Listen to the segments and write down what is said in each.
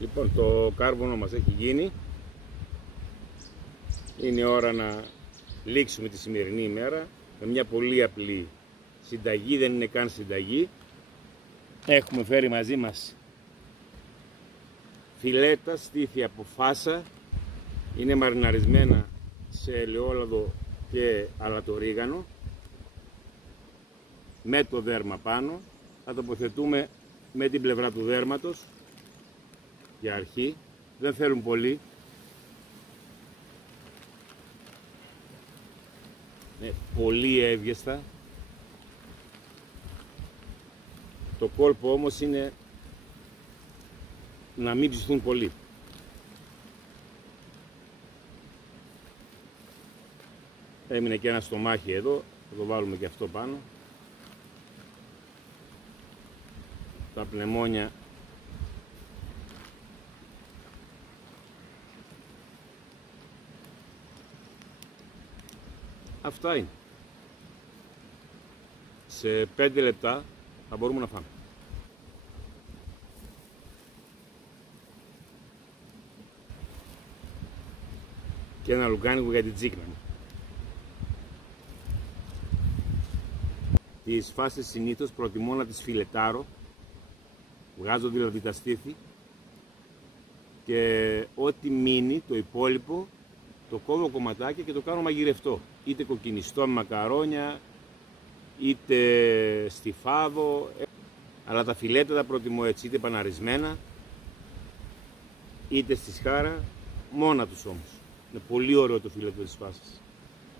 Λοιπόν, το κάρβουνο μας έχει γίνει. Είναι ώρα να λήξουμε τη σημερινή ημέρα με μια πολύ απλή συνταγή, δεν είναι καν συνταγή. Έχουμε φέρει μαζί μας φιλέτα στήθη από φάσα, είναι μαριναρισμένα σε ελαιόλαδο και αλατορίγανο με το δέρμα πάνω. Θα τοποθετούμε με την πλευρά του δέρματος για αρχή, δεν θέλουν πολύ. Πολύ εύγεστα. Το κόλπο όμως είναι να μην ψηθούν πολύ. Έμεινε και ένα στομάχι εδώ, θα το βάλουμε και αυτό πάνω. Τα πνεμόνια αυτά είναι. Σε 5 λεπτά θα μπορούμε να φάμε. Και ένα λουκάνικο για την τσίκνα μου. Τις φάσεις συνήθως προτιμώ να τις φιλετάρω. Βγάζω δηλαδή τα στήθη και ό,τι μείνει το υπόλοιπο το κόβω κομματάκια και το κάνω μαγειρευτό. Είτε κοκκινιστό με μακαρόνια, είτε στιφάδο. Αλλά τα φιλέτα τα προτιμώ έτσι, είτε παναρισμένα, είτε στη σχάρα, μόνα τους όμως. Είναι πολύ ωραίο το φιλέτο της φάσης.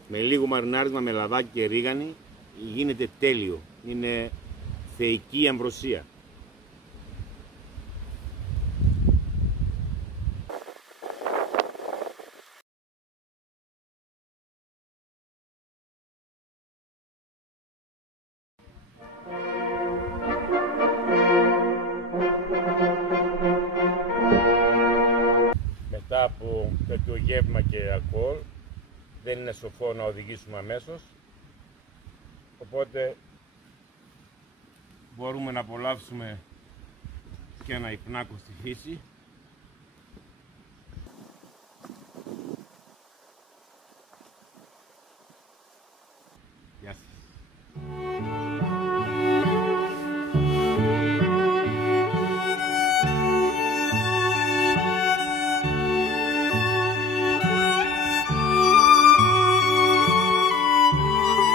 Με λίγο μαρινάρισμα, με λαδάκι και ρίγανη, γίνεται τέλειο. Είναι θεϊκή αμβροσία. Μετά από τέτοιο γεύμα και αλκοόλ δεν είναι σοφό να οδηγήσουμε αμέσως, οπότε μπορούμε να απολαύσουμε και ένα υπνάκο στη φύση. Γεια σας.